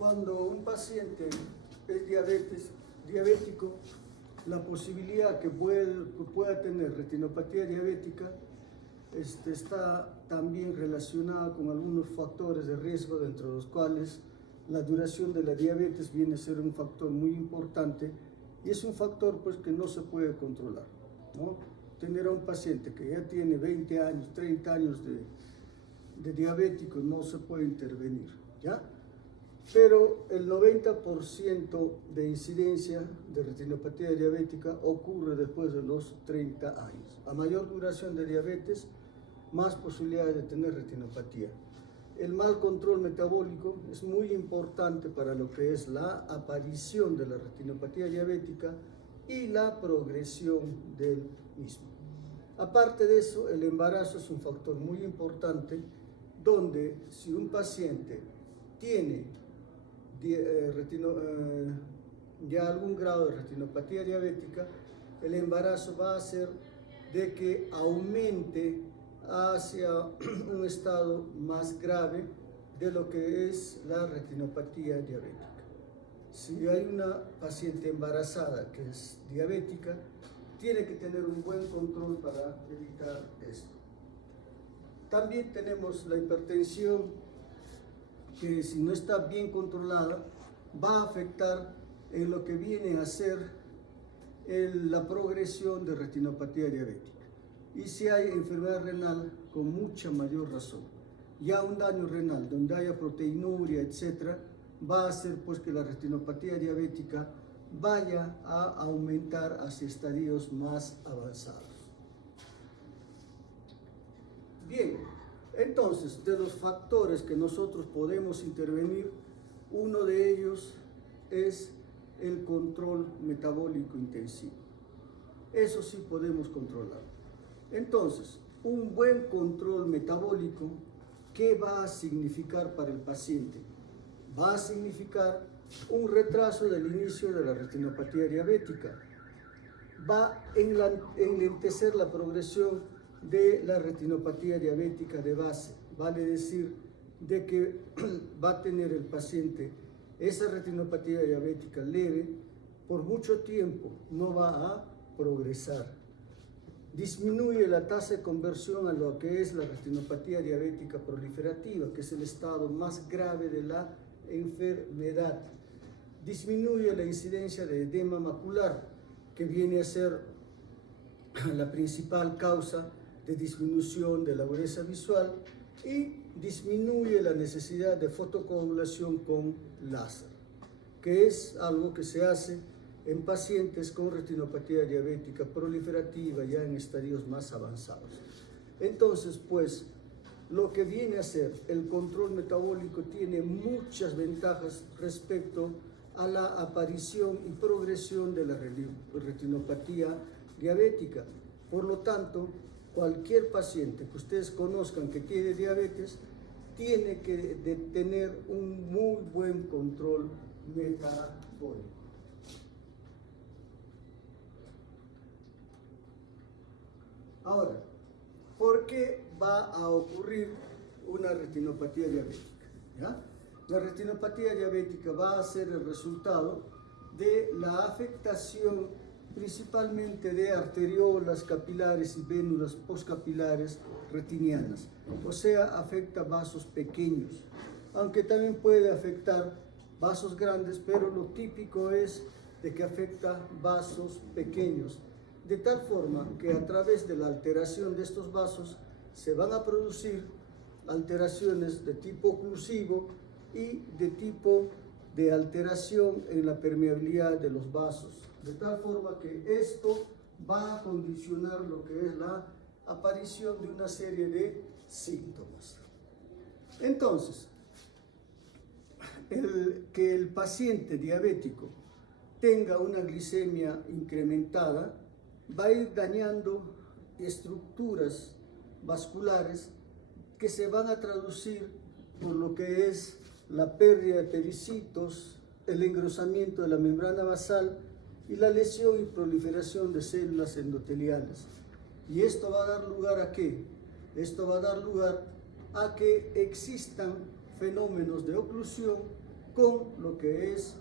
Cuando un paciente es diabético, la posibilidad que pueda tener retinopatía diabética está también relacionada con algunos factores de riesgo, dentro de los cuales la duración de la diabetes viene a ser un factor muy importante, y es un factor pues que no se puede controlar, ¿no? Tener a un paciente que ya tiene 20 años, 30 años de diabético no se puede intervenir, ¿ya? Pero el 90% de incidencia de retinopatía diabética ocurre después de los 30 años. A mayor duración de diabetes, más posibilidades de tener retinopatía. El mal control metabólico es muy importante para lo que es la aparición de la retinopatía diabética y la progresión del mismo. Aparte de eso, el embarazo es un factor muy importante, donde si un paciente tiene ya algún grado de retinopatía diabética, el embarazo va a hacer de que aumente hacia un estado más grave de lo que es la retinopatía diabética. Si hay una paciente embarazada que es diabética, tiene que tener un buen control para evitar esto. También tenemos la hipertensión, que si no está bien controlada, va a afectar en lo que viene a ser la progresión de retinopatía diabética. Y si hay enfermedad renal, con mucha mayor razón. Ya un daño renal donde haya proteinuria, etc., va a hacer pues que la retinopatía diabética vaya a aumentar hacia estadios más avanzados. Bien, entonces, de los factores que nosotros podemos intervenir, uno de ellos es el control metabólico intensivo. Eso sí podemos controlar. Entonces, un buen control metabólico, ¿qué va a significar para el paciente? Va a significar un retraso del inicio de la retinopatía diabética. Va a enlentecer la progresión de la retinopatía diabética de base. Vale decir de que va a tener el paciente esa retinopatía diabética leve por mucho tiempo, no va a progresar. Disminuye la tasa de conversión a lo que es la retinopatía diabética proliferativa, que es el estado más grave de la enfermedad. Disminuye la incidencia de edema macular, que viene a ser la principal causa de disminución de la agudeza visual, y disminuye la necesidad de fotocoagulación con láser, que es algo que se hace en pacientes con retinopatía diabética proliferativa ya en estadios más avanzados. Entonces, pues, lo que viene a ser el control metabólico tiene muchas ventajas respecto a la aparición y progresión de la retinopatía diabética. Por lo tanto, cualquier paciente que ustedes conozcan que tiene diabetes tiene que tener un muy buen control metabólico. Ahora, ¿por qué va a ocurrir una retinopatía diabética? ¿Ya? La retinopatía diabética va a ser el resultado de la afectación principalmente de arteriolas capilares y vénulas postcapilares retinianas, o sea, afecta vasos pequeños, aunque también puede afectar vasos grandes, pero lo típico es de que afecta vasos pequeños, de tal forma que a través de la alteración de estos vasos se van a producir alteraciones de tipo oclusivo y de tipo de alteración en la permeabilidad de los vasos, de tal forma que esto va a condicionar lo que es la aparición de una serie de síntomas. Entonces, que el paciente diabético tenga una glicemia incrementada va a ir dañando estructuras vasculares que se van a traducir por lo que es la pérdida de pericitos, el engrosamiento de la membrana basal y la lesión y proliferación de células endoteliales. ¿Y esto va a dar lugar a qué? Esto va a dar lugar a que existan fenómenos de oclusión con lo que es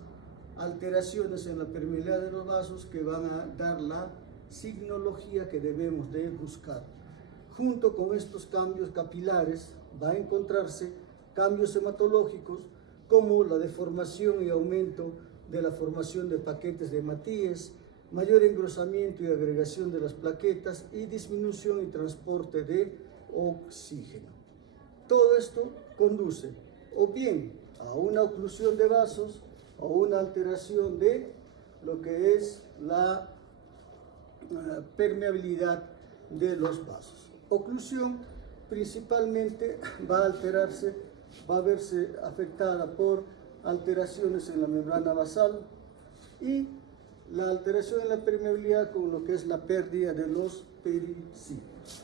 alteraciones en la permeabilidad de los vasos que van a dar la signología que debemos de buscar. Junto con estos cambios capilares va a encontrarse cambios hematológicos como la deformación y aumento de la formación de paquetes de hematíes, mayor engrosamiento y agregación de las plaquetas y disminución y transporte de oxígeno. Todo esto conduce o bien a una oclusión de vasos o una alteración de lo que es la permeabilidad de los vasos. Oclusión principalmente va a alterarse, va a verse afectada por alteraciones en la membrana basal y la alteración en la permeabilidad con lo que es la pérdida de los pericitos.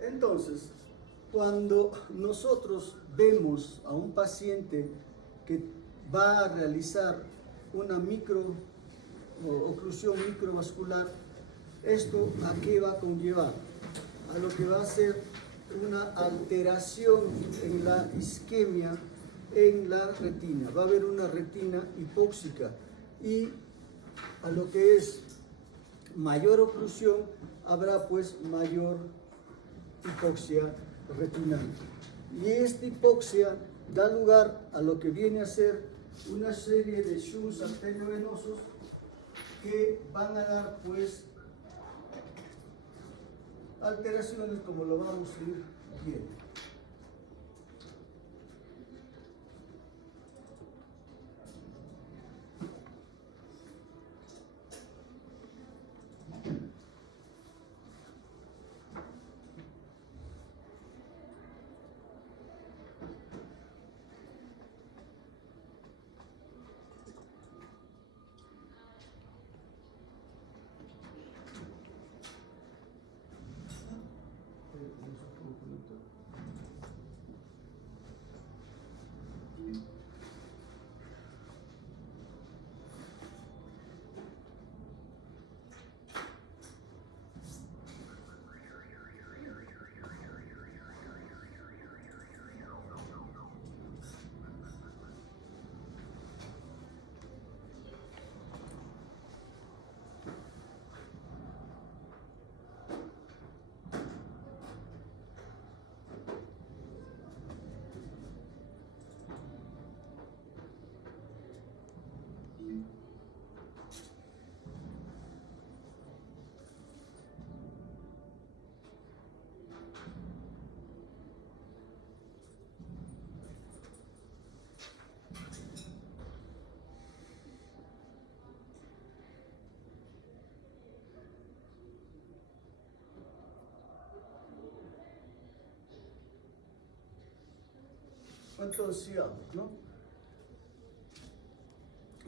Entonces, cuando nosotros vemos a un paciente que va a realizar una oclusión microvascular, ¿esto a qué va a conllevar? A lo que va a ser una alteración en la isquemia en la retina. Va a haber una retina hipóxica y a lo que es mayor oclusión habrá pues mayor hipoxia retinal. Y esta hipoxia da lugar a lo que viene a ser una serie de shunts arteriovenosos que van a dar pues alteraciones como lo vamos a ir viendo. Entonces, sigamos, ¿no?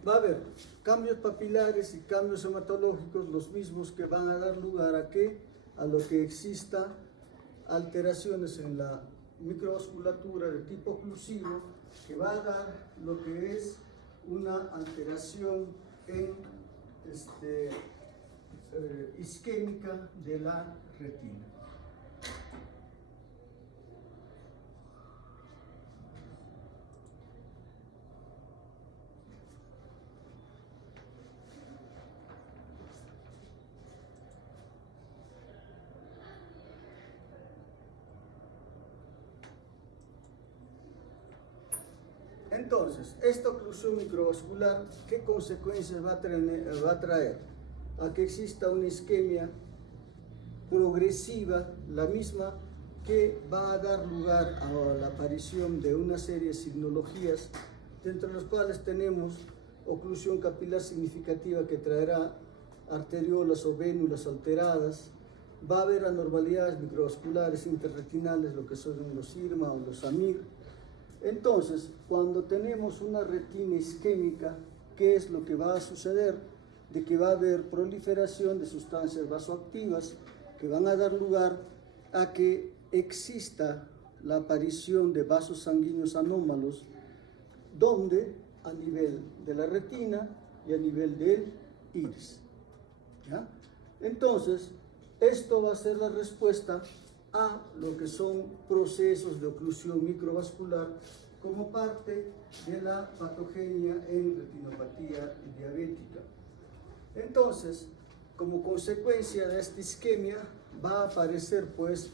Va a haber cambios papilares y cambios hematológicos, los mismos que van a dar lugar a que a lo que exista alteraciones en la microvasculatura de tipo oclusivo, que va a dar lo que es una alteración en isquémica de la retina. Entonces, esta oclusión microvascular, ¿qué consecuencias va a traer? A que exista una isquemia progresiva, la misma que va a dar lugar a la aparición de una serie de signologías, dentro de las cuales tenemos oclusión capilar significativa que traerá arteriolas o vénulas alteradas, va a haber anormalidades microvasculares interretinales, lo que son los IRMA o los AMIR. Entonces, cuando tenemos una retina isquémica, ¿qué es lo que va a suceder? De que va a haber proliferación de sustancias vasoactivas que van a dar lugar a que exista la aparición de vasos sanguíneos anómalos, donde a nivel de la retina y a nivel del iris. ¿Ya? Entonces, esto va a ser la respuesta a lo que son procesos de oclusión microvascular como parte de la patogenia en retinopatía diabética. Entonces, como consecuencia de esta isquemia, va a aparecer pues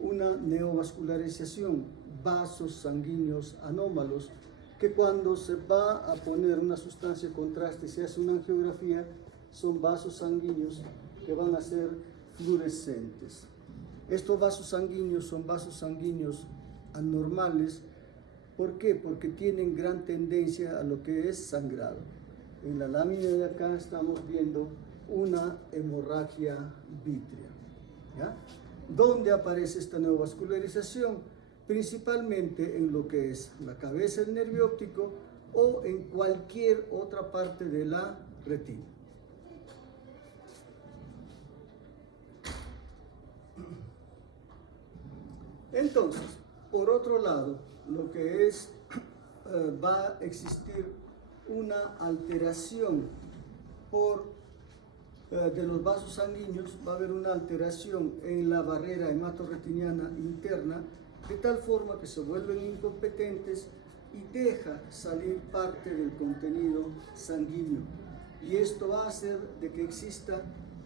una neovascularización, vasos sanguíneos anómalos, que cuando se va a poner una sustancia de contraste y se hace una angiografía, son vasos sanguíneos que van a ser fluorescentes. Estos vasos sanguíneos son vasos sanguíneos anormales. ¿Por qué? Porque tienen gran tendencia a lo que es sangrado. En la lámina de acá estamos viendo una hemorragia vítrea. ¿Ya? ¿Dónde aparece esta neovascularización? Principalmente en lo que es la cabeza del nervio óptico o en cualquier otra parte de la retina. Entonces, por otro lado, lo que es, va a existir una alteración de los vasos sanguíneos, va a haber una alteración en la barrera hematorretiniana interna, de tal forma que se vuelven incompetentes y deja salir parte del contenido sanguíneo. Y esto va a hacer de que exista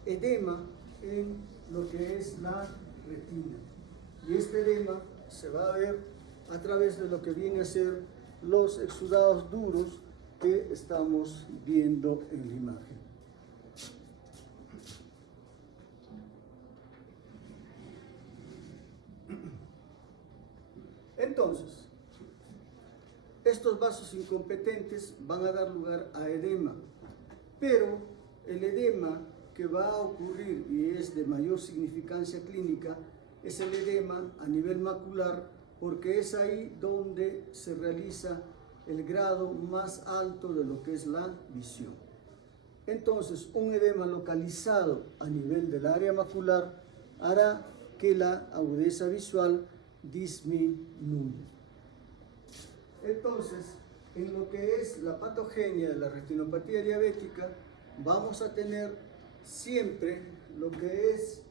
edema en lo que es la retina. Y este edema se va a ver a través de lo que viene a ser los exudados duros que estamos viendo en la imagen. Entonces, estos vasos incompetentes van a dar lugar a edema, pero el edema que va a ocurrir y es de mayor significancia clínica es el edema a nivel macular, porque es ahí donde se realiza el grado más alto de lo que es la visión. Entonces, un edema localizado a nivel del área macular hará que la agudeza visual disminuya. Entonces, en lo que es la patogenia de la retinopatía diabética, vamos a tener siempre lo que es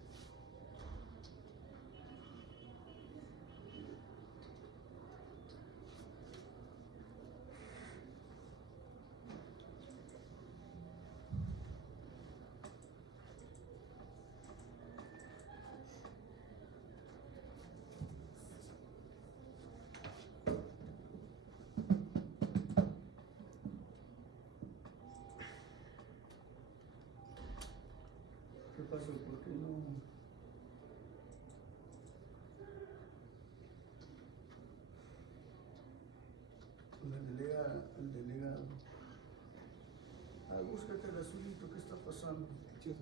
¿qué pasó? ¿Por qué no? El delegado. Búscate el azulito, ¿qué está pasando? Sí.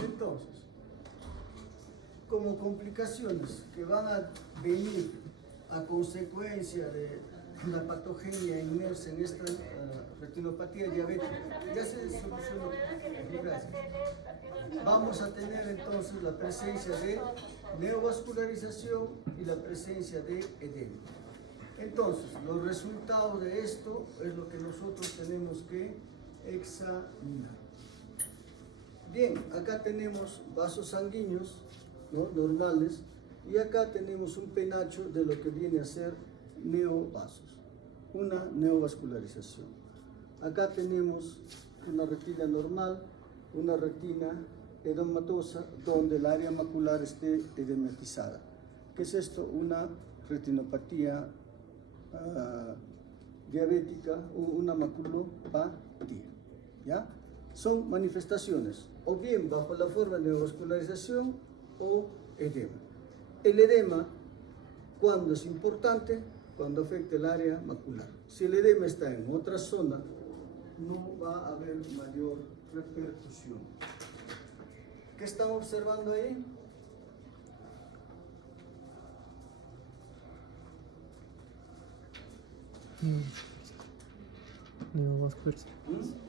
Entonces, como complicaciones que van a venir a consecuencia de la patogenia inmersa en esta retinopatía diabética, ya se solucionó. Gracias. Vamos a tener entonces la presencia de neovascularización y la presencia de edema. Entonces, los resultados de esto es lo que nosotros tenemos que examinar. Bien, acá tenemos vasos sanguíneos, ¿no?, normales, y acá tenemos un penacho de lo que viene a ser neovasos, una neovascularización. Acá tenemos una retina normal, una retina edematosa, donde el área macular esté edematizada. ¿Qué es esto? Una retinopatía diabética o una maculopatía, ¿ya? Son manifestaciones, o bien bajo la forma de neovascularización o edema. El edema, ¿cuándo es importante? Cuando afecta el área macular. Si el edema está en otra zona, no va a haber mayor repercusión. ¿Qué estamos observando ahí?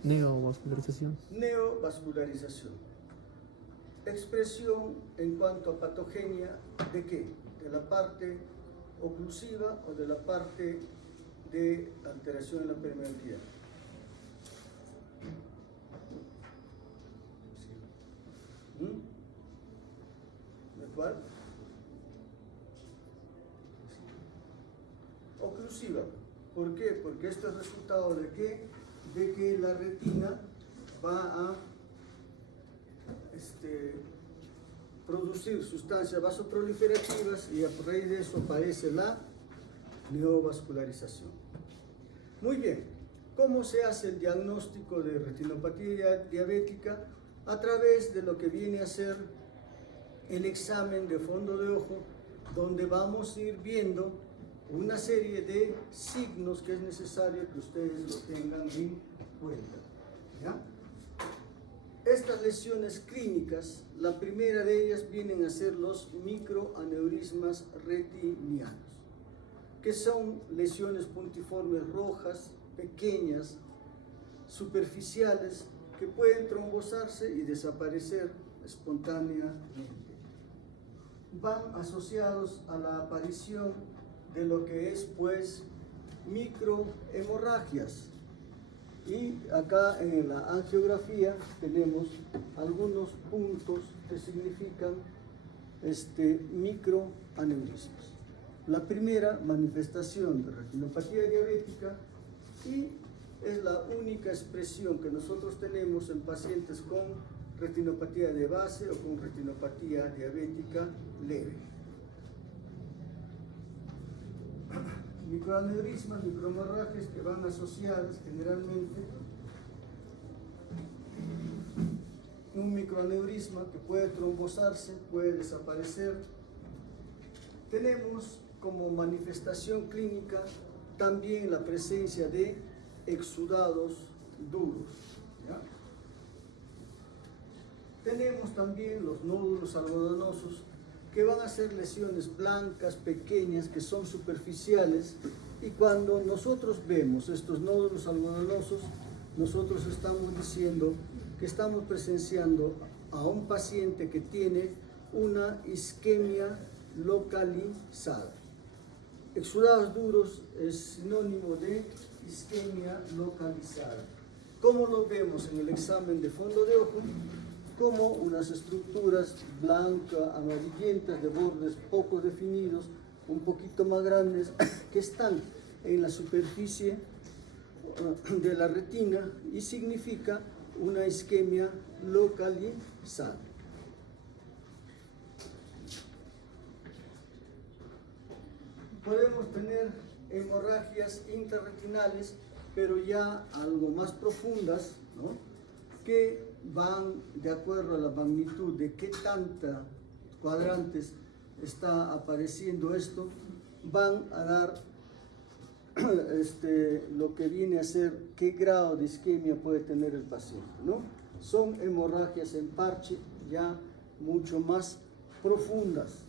Neovascularización. Neovascularización. Expresión en cuanto a patogenia, ¿de qué? De la parte oclusiva o de la parte de alteración en la permeabilidad. ¿De cuál? Oclusiva. ¿Por qué? Porque esto es resultado de qué? De que la retina va a producir sustancias vasoproliferativas y a raíz de eso aparece la neovascularización. Muy bien, ¿cómo se hace el diagnóstico de retinopatía diabética? A través de lo que viene a ser el examen de fondo de ojo, donde vamos a ir viendo una serie de signos que es necesario que ustedes lo tengan en cuenta, ¿ya? Estas lesiones clínicas, la primera de ellas vienen a ser los microaneurismas retinianos, que son lesiones puntiformes rojas, pequeñas, superficiales, que pueden trombosarse y desaparecer espontáneamente. Van asociados a la aparición de lo que es, pues, microhemorragias. Y acá en la angiografía tenemos algunos puntos que significan microaneurismas. La primera manifestación de retinopatía diabética, y es la única expresión que nosotros tenemos en pacientes con retinopatía de base o con retinopatía diabética leve. Microaneurismas, microhemorragias que van asociadas generalmente, un microaneurisma que puede trombosarse, puede desaparecer. Tenemos como manifestación clínica también la presencia de exudados duros, ¿ya? Tenemos también los nódulos algodonosos, que van a ser lesiones blancas, pequeñas, que son superficiales, y cuando nosotros vemos estos nódulos algodonosos, nosotros estamos diciendo que estamos presenciando a un paciente que tiene una isquemia localizada. Exudados duros es sinónimo de isquemia localizada. ¿Cómo lo vemos en el examen de fondo de ojo? Como unas estructuras blancas, amarillentas, de bordes poco definidos, un poquito más grandes, que están en la superficie de la retina y significa una isquemia localizada. Podemos tener hemorragias intrarretinales, pero ya algo más profundas, ¿no?, que van de acuerdo a la magnitud de qué tantos cuadrantes está apareciendo esto, van a dar lo que viene a ser qué grado de isquemia puede tener el paciente, ¿no? Son hemorragias en parche ya mucho más profundas.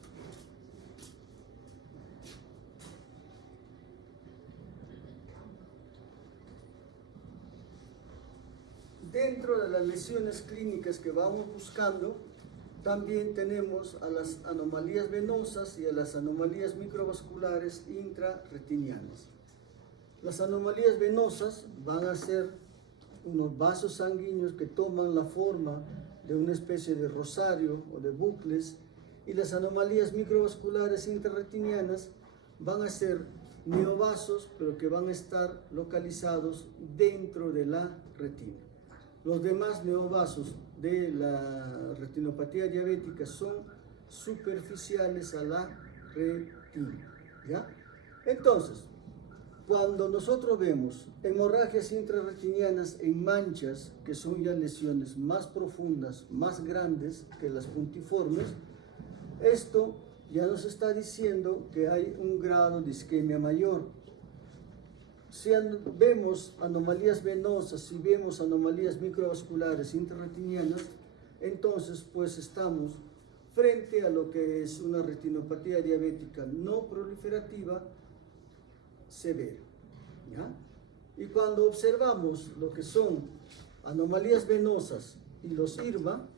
Dentro de las lesiones clínicas que vamos buscando, También tenemos a las anomalías venosas y a las anomalías microvasculares intrarretinianas. Las anomalías venosas van a ser unos vasos sanguíneos que toman la forma de una especie de rosario o de bucles, y las anomalías microvasculares intrarretinianas van a ser neovasos, pero que van a estar localizados dentro de la retina. Los demás neovasos de la retinopatía diabética son superficiales a la retina, ¿ya? Entonces, cuando nosotros vemos hemorragias intrarretinianas en manchas, que son ya lesiones más profundas, más grandes que las puntiformes, esto ya nos está diciendo que hay un grado de isquemia mayor. Si vemos anomalías venosas, si vemos anomalías microvasculares intrarretinianas, entonces pues estamos frente a lo que es una retinopatía diabética no proliferativa severa, ¿ya? Y cuando observamos lo que son anomalías venosas y los IRMA,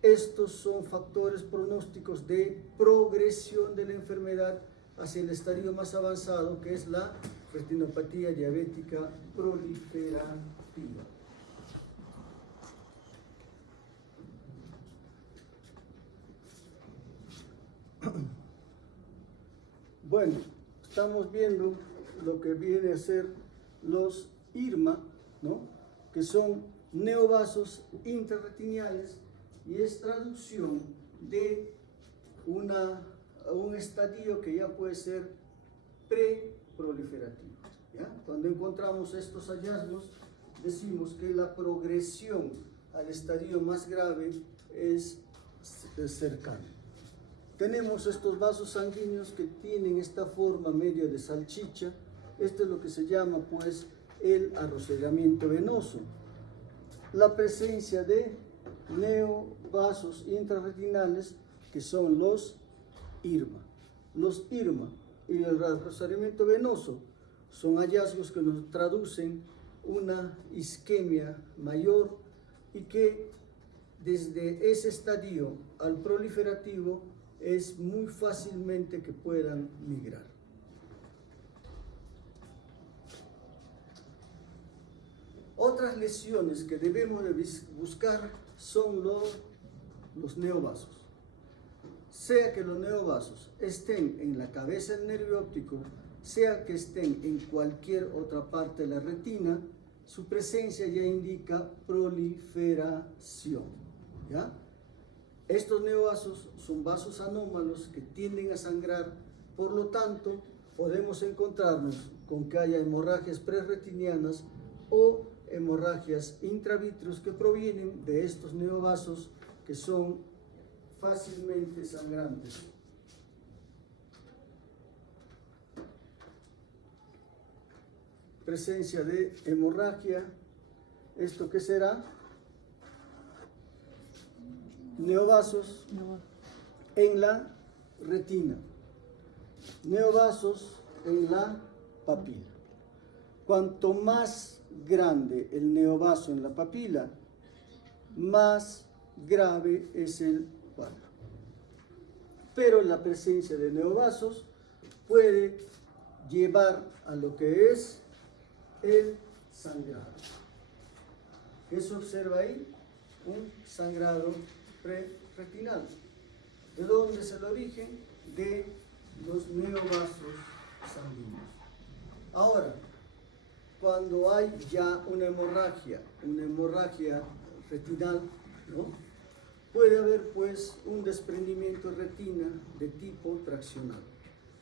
estos son factores pronósticos de progresión de la enfermedad hacia el estadio más avanzado, que es la retinopatía diabética proliferativa. Bueno, estamos viendo lo que viene a ser los IRMA, ¿no? Que son neovasos intrarretiniales, y es traducción de un estadio que ya puede ser preproliferativo, ¿ya? Cuando encontramos estos hallazgos, decimos que la progresión al estadio más grave es cercana. Tenemos estos vasos sanguíneos que tienen esta forma media de salchicha. Esto es lo que se llama pues el arrosegamiento venoso. La presencia de neovasos intrarretinales, que son los IRMA. Los IRMA y el arrosegamiento venoso son hallazgos que nos traducen una isquemia mayor, y que desde ese estadio al proliferativo es muy fácilmente que puedan migrar. Otras lesiones que debemos de buscar son los neovasos. Sea que los neovasos estén en la cabeza del nervio óptico, sea que estén en cualquier otra parte de la retina, su presencia ya indica proliferación, ¿ya? Estos neovasos son vasos anómalos que tienden a sangrar, por lo tanto, podemos encontrarnos con que haya hemorragias prerretinianas o hemorragias intravitreos que provienen de estos neovasos que son fácilmente sangrantes. Presencia de hemorragia, ¿esto qué será? Neovasos en la retina, neovasos en la papila. Cuanto más grande el neovaso en la papila, más grave es el cuadro. Pero la presencia de neovasos puede llevar a lo que es el sangrado. ¿Qué se observa ahí? Un sangrado preretinal. ¿De dónde es el origen? De los neovasos sanguíneos. Ahora, cuando hay ya una hemorragia retinal, ¿no? Puede haber pues un desprendimiento de retina de tipo traccional.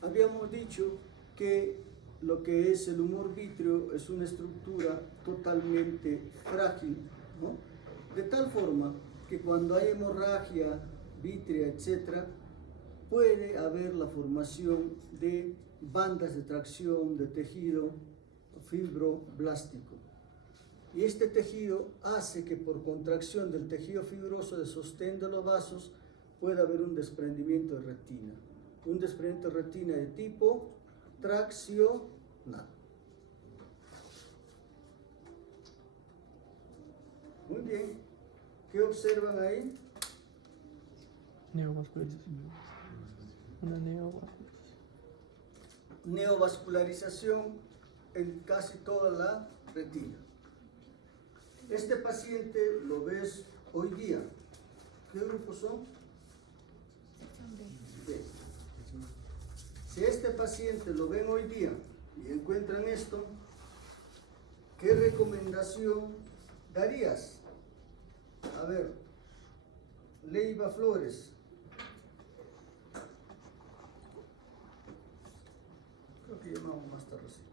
Habíamos dicho que lo que es el humor vítreo es una estructura totalmente frágil, ¿no? De tal forma que cuando hay hemorragia vítrea, etc., puede haber la formación de bandas de tracción de tejido fibroblástico. Y este tejido hace que por contracción del tejido fibroso de sostén de los vasos pueda haber un desprendimiento de retina. Un desprendimiento de retina de tipo traccional. Muy bien. ¿Qué observan ahí? Neovascularización. Una neovascularización. Neovascularización en casi toda la retina. Este paciente lo ves hoy día. ¿Qué grupos son? B. Si este paciente lo ven hoy día y encuentran esto, ¿qué recomendación darías? A ver, Leiva Flores. Creo que llamamos más tardecito.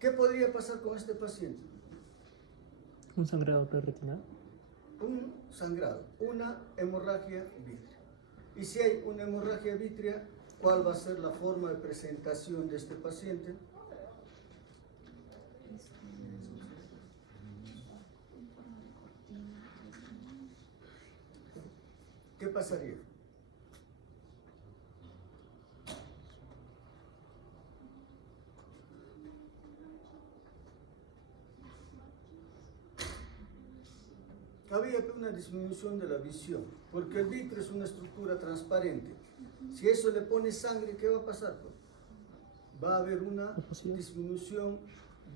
¿Qué podría pasar con este paciente? Un sangrado preretinal. Un sangrado, una hemorragia vítrea. Y si hay una hemorragia vítrea, ¿cuál va a ser la forma de presentación de este paciente? ¿Qué pasaría? Había una disminución de la visión, porque el vítreo es una estructura transparente. Si eso le pone sangre, ¿qué va a pasar? Va a haber una disminución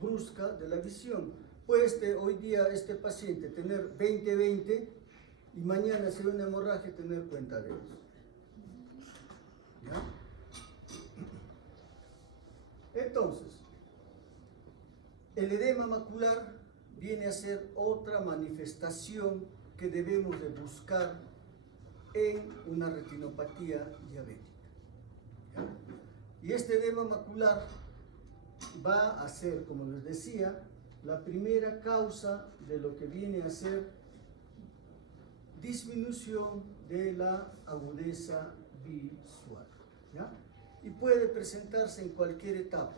brusca de la visión. Puede hoy día este paciente tener 20-20 y mañana si hay una hemorragia tener cuenta de eso. ¿Ya? Entonces, el edema macular viene a ser otra manifestación que debemos de buscar en una retinopatía diabética. ¿Ya? Y este edema macular va a ser, como les decía, la primera causa de lo que viene a ser disminución de la agudeza visual. ¿Ya? Y puede presentarse en cualquier etapa.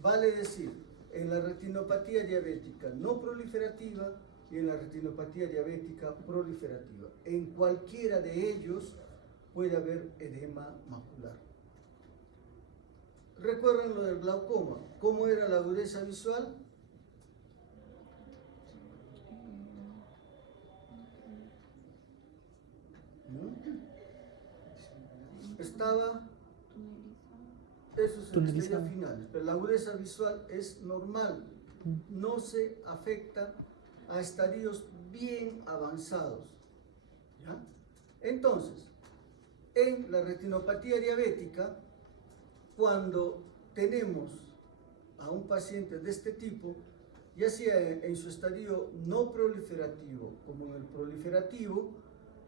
Vale decir, en la retinopatía diabética no proliferativa y en la retinopatía diabética proliferativa. En cualquiera de ellos puede haber edema macular. ¿Recuerdan lo del glaucoma? ¿Cómo era la agudeza visual? Estaba... Eso es en estrella final, pero la agudeza visual es normal, no se afecta a estadios bien avanzados. ¿Ya? Entonces, en la retinopatía diabética, cuando tenemos a un paciente de este tipo, ya sea en su estadio no proliferativo como en el proliferativo,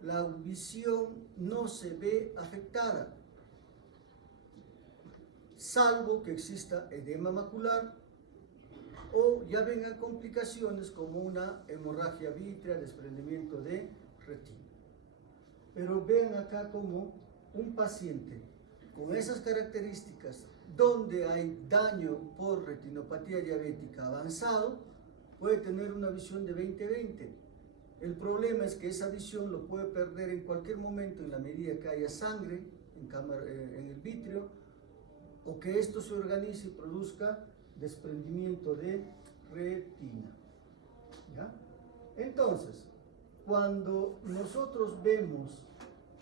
la visión no se ve afectada, salvo que exista edema macular o ya vengan complicaciones como una hemorragia vítrea, desprendimiento de retina. Pero vean acá como un paciente con esas características, donde hay daño por retinopatía diabética avanzado, puede tener una visión de 20-20. El problema es que esa visión lo puede perder en cualquier momento en la medida que haya sangre en el vítreo, o que esto se organice y produzca desprendimiento de retina. ¿Ya? Entonces, cuando nosotros vemos,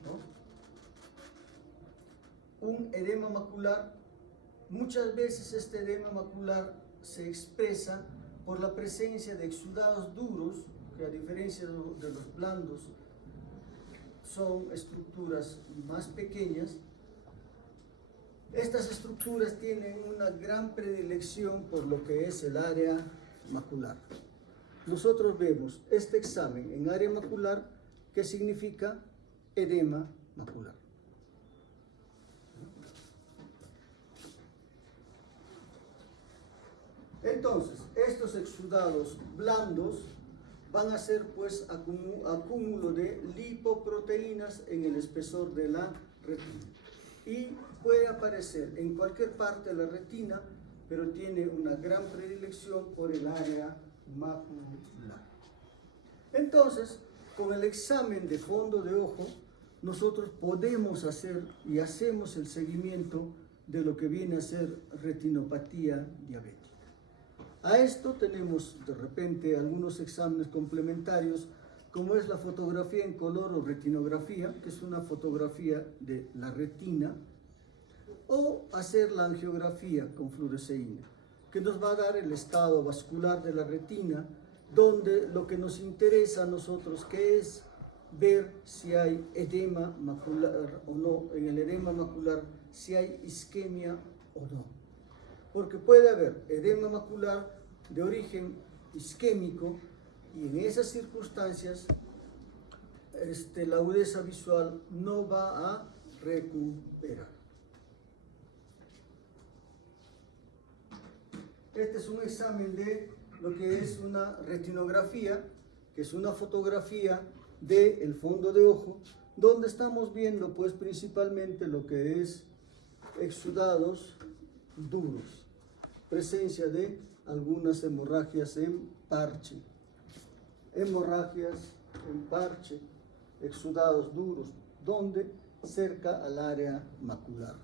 ¿no?, un edema macular, muchas veces este edema macular se expresa por la presencia de exudados duros, que a diferencia de los blandos son estructuras más pequeñas. Estas estructuras tienen una gran predilección por lo que es el área macular. Nosotros vemos este examen en área macular que significa edema macular. Entonces, estos exudados blandos van a ser pues acúmulo de lipoproteínas en el espesor de la retina. Y puede aparecer en cualquier parte de la retina, pero tiene una gran predilección por el área macular. Entonces, con el examen de fondo de ojo, nosotros podemos hacer y hacemos el seguimiento de lo que viene a ser retinopatía diabética. A esto tenemos de repente algunos exámenes complementarios como es la fotografía en color o retinografía, que es una fotografía de la retina, o hacer la angiografía con fluoresceína, que nos va a dar el estado vascular de la retina, donde lo que nos interesa a nosotros, que es ver si hay edema macular o no, en el edema macular, si hay isquemia o no. Porque puede haber edema macular de origen isquémico y en esas circunstancias la agudeza visual no va a recuperar. Este es un examen de lo que es una retinografía, que es una fotografía del fondo de ojo, donde estamos viendo pues principalmente lo que es exudados duros, presencia de algunas hemorragias en parche, exudados duros, donde cerca al área macular.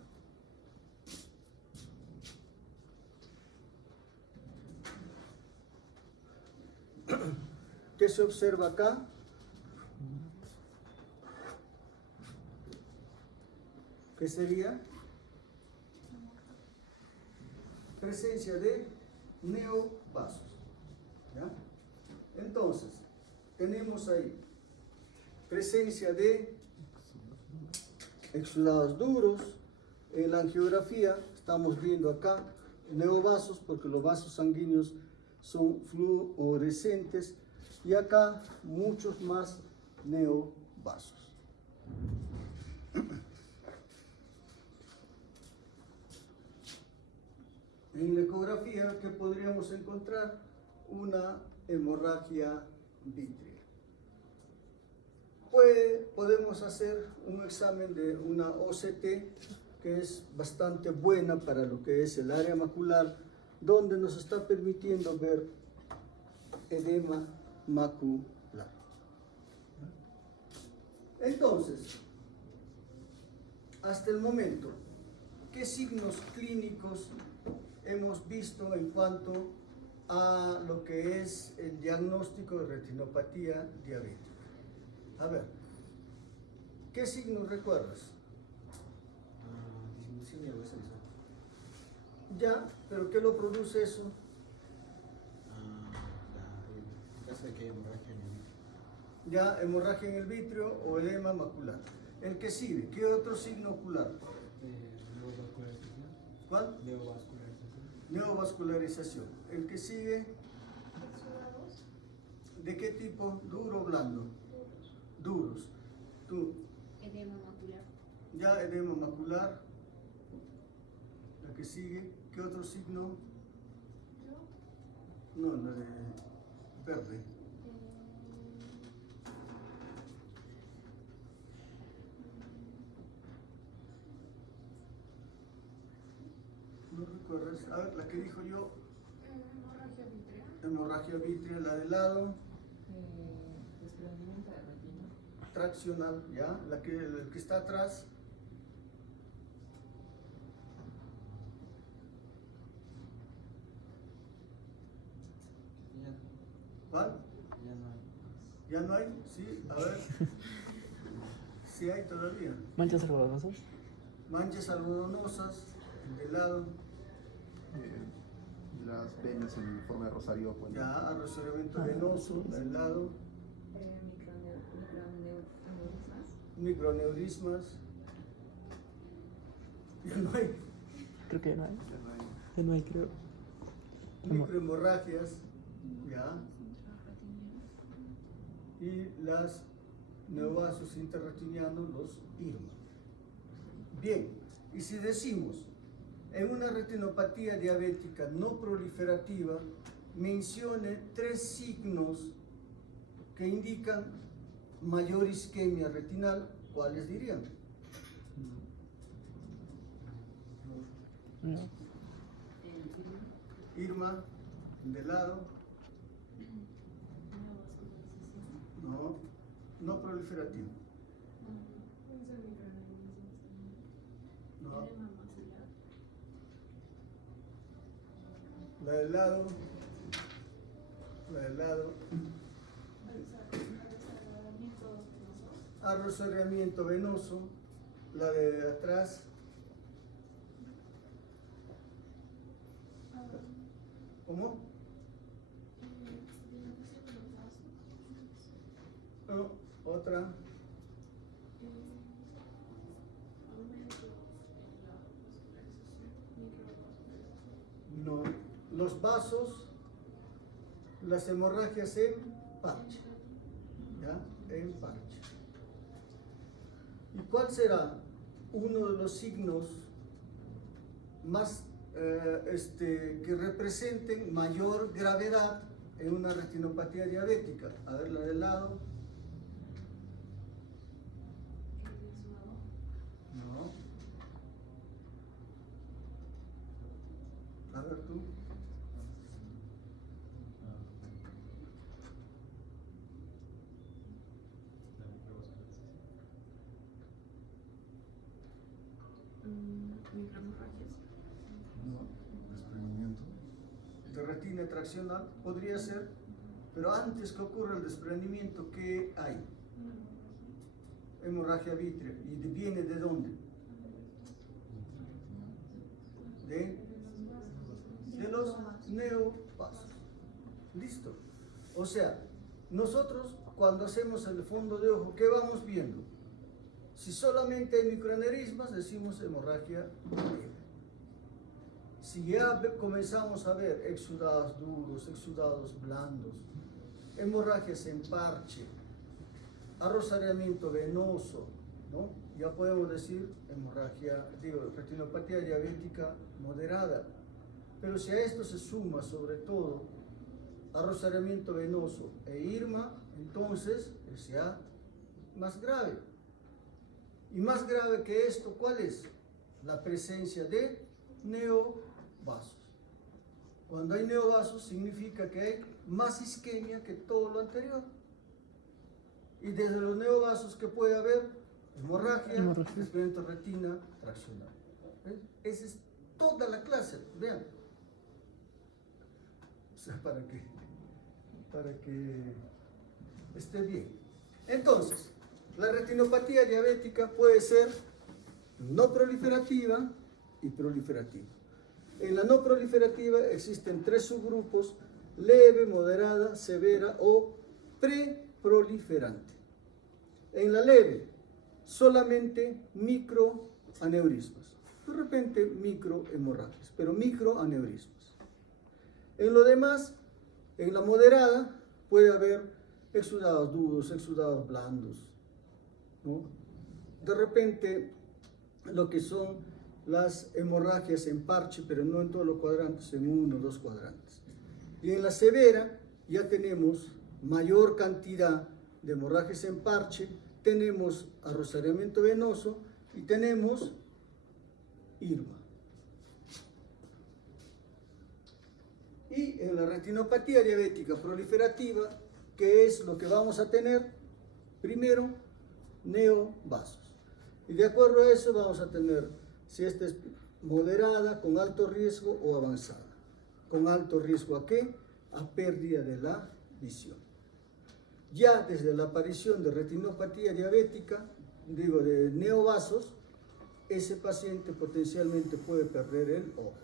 ¿Qué se observa acá? ¿Qué sería? Presencia de neovasos. ¿Ya? Entonces, tenemos ahí presencia de exudados duros. En la angiografía estamos viendo acá neovasos porque los vasos sanguíneos son fluorescentes y acá muchos más neovasos. En la ecografía, ¿qué podríamos encontrar? Una hemorragia vítrea. Podemos hacer un examen de una OCT que es bastante buena para lo que es el área macular, donde nos está permitiendo ver edema macular. Entonces, hasta el momento, ¿qué signos clínicos hemos visto en cuanto a lo que es el diagnóstico de retinopatía diabética? A ver, ¿qué signos recuerdas? Disminución de agudeza visual. Ya, pero ¿qué lo produce eso? En caso de que haya hemorragia en el vitrio. Ya, hemorragia en el vitrio o edema macular. El que sigue, ¿qué otro signo ocular? Neovascularización. ¿Cuál? Neovascularización. Neovascularización. El que sigue, ¿de qué tipo? ¿Duro o blando? Duros. Tú, Edema macular. ya, edema macular. La que sigue, ¿qué otro signo? No, la de verde. ¿No recuerdas? A ver, la que dijo yo, Hemorragia vitrea. hemorragia vítrea, la de lado, Desprendimiento de retina. traccional, ¿ya? El que está atrás, ¿cuál? Ya no hay. ¿Ya no hay? Sí, a ver. Sí hay todavía. ¿Manchas algodonosas? Manchas algodonosas, de lado, Las venas en forma de rosario. Bueno, ya, arrociamiento venoso, del lado, microneurismas. Ya no hay. Creo que ya no hay. ya no hay. Ya no hay, creo. Microhemorragias, ya. Y las neovasos interretinianos, los IRMA. Bien, y si decimos en una retinopatía diabética no proliferativa, mencione 3 signos que indican mayor isquemia retinal, ¿cuáles dirían? No. IRMA, de lado, no proliferativo. No. La del lado, arrozamiento venoso, la de atrás, ¿cómo? No, otra. No, los vasos, las hemorragias en parche, ¿ya? En parche. ¿Y cuál será uno de los signos más que representen mayor gravedad en una retinopatía diabética? A ver, la de lado. No. A ver tú. Microhemorragias. No, desprendimiento. De retina traccional podría ser, pero antes que ocurra el desprendimiento, ¿qué hay? Hemorragia vítrea. ¿Y viene de dónde? De los neovasos. Listo. O sea, nosotros cuando hacemos el fondo de ojo, ¿qué vamos viendo? Si solamente hay microaneurismas, decimos hemorragia vítrea. Si ya comenzamos a ver exudados duros, exudados blandos, hemorragias en parche, arrozamiento venoso, ¿no? Ya podemos decir retinopatía diabética moderada. Pero si a esto se suma sobre todo arrozamiento venoso e IRMA, entonces es ya más grave. Y más grave que esto, ¿cuál es? La presencia de neovasos. Cuando hay neovasos significa que hay más isquemia que todo lo anterior. Y desde los neovasos que puede haber hemorragia, desprendimiento de retina traccional. ¿Ves? Esa es toda la clase, vean. O sea, para que esté bien. Entonces, la retinopatía diabética puede ser no proliferativa y proliferativa. En la no proliferativa existen tres subgrupos: leve, moderada, severa o preproliferante. En la leve, solamente microaneurismas, de repente microhemorragias, pero microaneurismas. En lo demás, en la moderada puede haber exudados duros, exudados blandos, ¿no? De repente lo que son las hemorragias en parche, pero no en todos los cuadrantes, en uno o dos cuadrantes. Y en la severa ya tenemos mayor cantidad de hemorragias en parche, tenemos arrozamiento venoso y tenemos IRMA. Y en la retinopatía diabética proliferativa, ¿qué es lo que vamos a tener? Primero, neovasos. Y de acuerdo a eso vamos a tener si esta es moderada, con alto riesgo o avanzada. ¿Con alto riesgo a qué? A pérdida de la visión. Ya desde la aparición de retinopatía diabética, de neovasos, ese paciente potencialmente puede perder el ojo.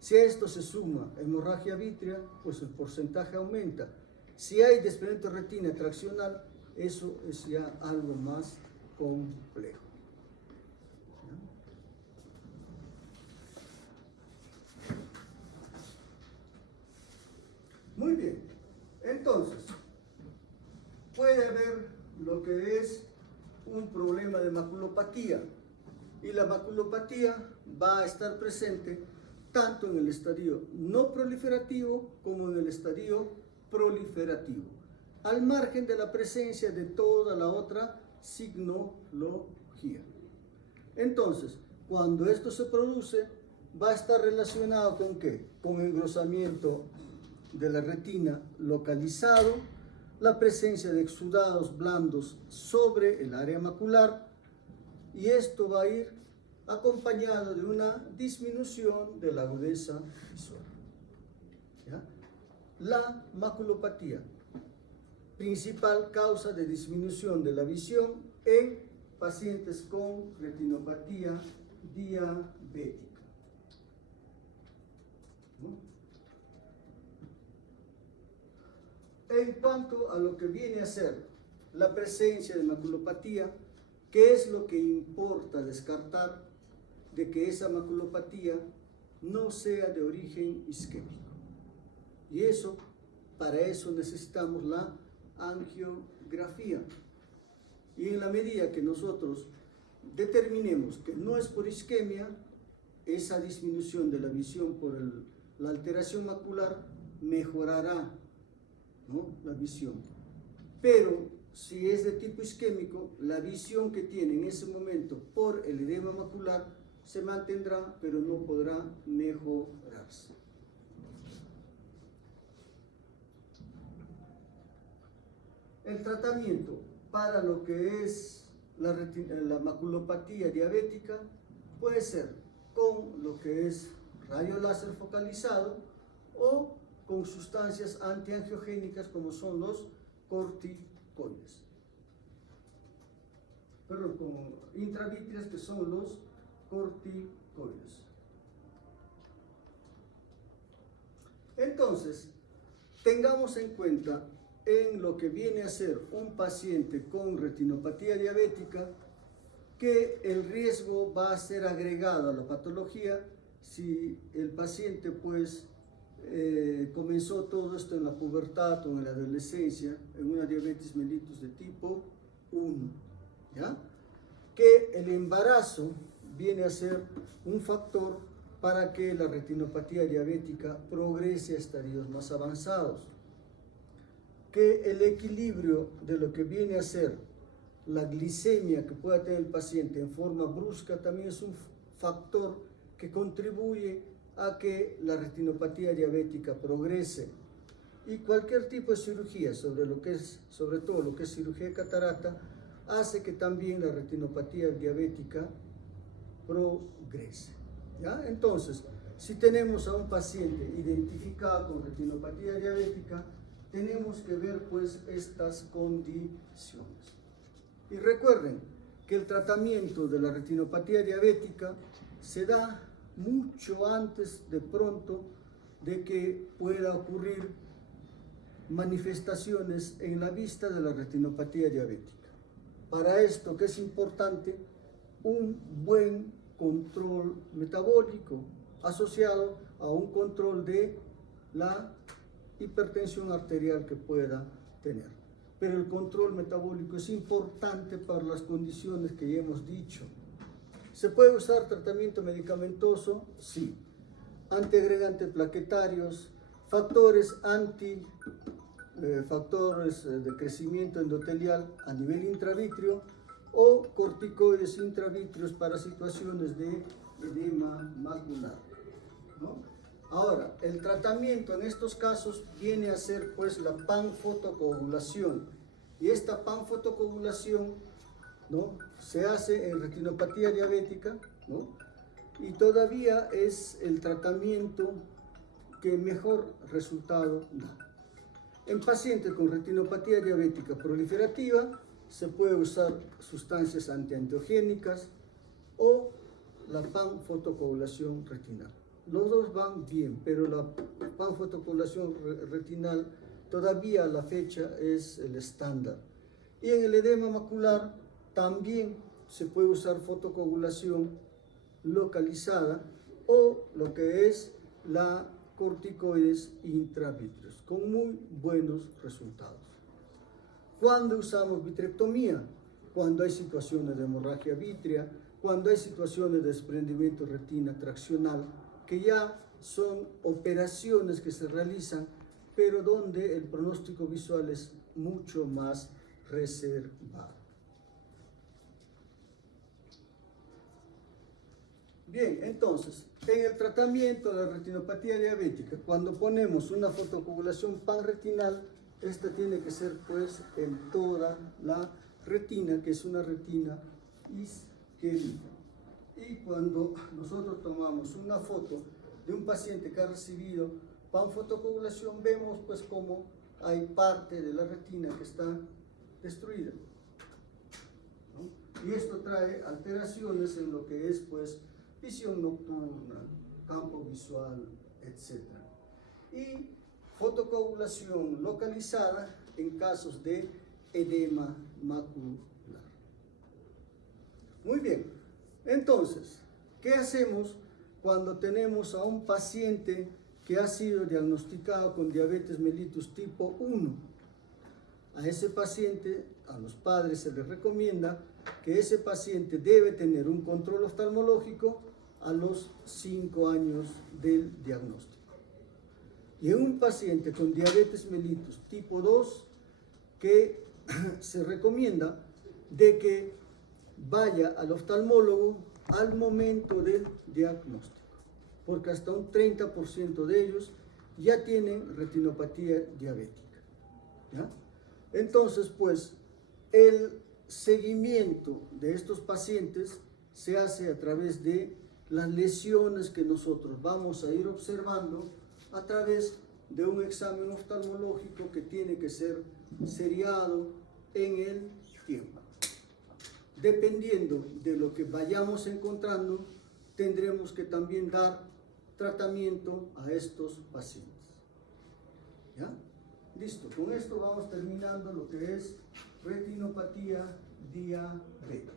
Si a esto se suma hemorragia vítrea, pues el porcentaje aumenta. Si hay desprendimiento de retina traccional, eso es ya algo más complejo. Muy bien, entonces, puede haber lo que es un problema de maculopatía, y la maculopatía va a estar presente tanto en el estadio no proliferativo como en el estadio proliferativo, al margen de la presencia de toda la otra signología. Entonces, cuando esto se produce, va a estar relacionado con ¿qué? Con engrosamiento de la retina localizado, la presencia de exudados blandos sobre el área macular, y esto va a ir acompañado de una disminución de la agudeza visual. ¿Ya? La maculopatía, principal causa de disminución de la visión en pacientes con retinopatía diabética. ¿No? En cuanto a lo que viene a ser la presencia de maculopatía, ¿qué es lo que importa descartar de que esa maculopatía no sea de origen isquémico? Y eso, para eso necesitamos la angiografía. Y en la medida que nosotros determinemos que no es por isquemia, esa disminución de la visión por la alteración macular mejorará, ¿no?, la visión. Pero si es de tipo isquémico, la visión que tiene en ese momento por el edema macular se mantendrá, pero no podrá mejorarse. El tratamiento para lo que es la maculopatía diabética puede ser con lo que es rayo láser focalizado o con sustancias antiangiogénicas como son los corticoides. Perdón, con intravítreas que son los corticoides. Entonces, tengamos en cuenta en lo que viene a ser un paciente con retinopatía diabética que el riesgo va a ser agregado a la patología si el paciente pues comenzó todo esto en la pubertad o en la adolescencia, en una diabetes mellitus de tipo 1, ¿ya? Que el embarazo viene a ser un factor para que la retinopatía diabética progrese a estadios más avanzados, que el equilibrio de lo que viene a ser la glicemia que pueda tener el paciente en forma brusca también es un factor que contribuye a que la retinopatía diabética progrese. Y cualquier tipo de cirugía, sobre todo lo que es cirugía de catarata, hace que también la retinopatía diabética progrese, ¿ya? Entonces, si tenemos a un paciente identificado con retinopatía diabética, tenemos que ver pues estas condiciones. Y recuerden que el tratamiento de la retinopatía diabética se da mucho antes de pronto de que pueda ocurrir manifestaciones en la vista de la retinopatía diabética. Para esto, que es importante, un buen control metabólico asociado a un control de la hipertensión arterial que pueda tener. Pero el control metabólico es importante para las condiciones que ya hemos dicho. ¿Se puede usar tratamiento medicamentoso? Sí. Antiagregantes plaquetarios, factores de crecimiento endotelial a nivel intravítrea o corticoides intravítreos para situaciones de edema macular, ¿no? Ahora, el tratamiento en estos casos viene a ser pues la panfotocoagulación, y esta panfotocoagulación, ¿no?, se hace en retinopatía diabética, ¿no?, y todavía es el tratamiento que mejor resultado da. En pacientes con retinopatía diabética proliferativa se puede usar sustancias antiangiogénicas o la panfotocoagulación retinal. Los dos van bien, pero la panfotocoagulación retinal todavía a la fecha es el estándar. Y en el edema macular también se puede usar fotocoagulación localizada o lo que es la corticoides intravítreos, con muy buenos resultados. ¿Cuándo usamos vitrectomía? Cuando hay situaciones de hemorragia vítrea, cuando hay situaciones de desprendimiento de retina traccional, que ya son operaciones que se realizan, pero donde el pronóstico visual es mucho más reservado. Bien, entonces, en el tratamiento de la retinopatía diabética, cuando ponemos una fotocoagulación panretinal, esta tiene que ser pues en toda la retina, que es una retina isquémica. Y cuando nosotros tomamos una foto de un paciente que ha recibido panfotocoagulación, vemos pues cómo hay parte de la retina que está destruida, ¿no? Y esto trae alteraciones en lo que es pues visión nocturna, campo visual, etc. Y fotocoagulación localizada en casos de edema macular. Muy bien, entonces, ¿qué hacemos cuando tenemos a un paciente que ha sido diagnosticado con diabetes mellitus tipo 1? A ese paciente, a los padres se les recomienda que ese paciente debe tener un control oftalmológico a los 5 años del diagnóstico. Y en un paciente con diabetes mellitus tipo 2, que se recomienda de que vaya al oftalmólogo al momento del diagnóstico, porque hasta un 30% de ellos ya tienen retinopatía diabética, ¿ya? Entonces, pues, el seguimiento de estos pacientes se hace a través de las lesiones que nosotros vamos a ir observando a través de un examen oftalmológico que tiene que ser seriado en el tiempo. Dependiendo de lo que vayamos encontrando, tendremos que también dar tratamiento a estos pacientes. ¿Ya? Listo, con esto vamos terminando lo que es retinopatía diabética.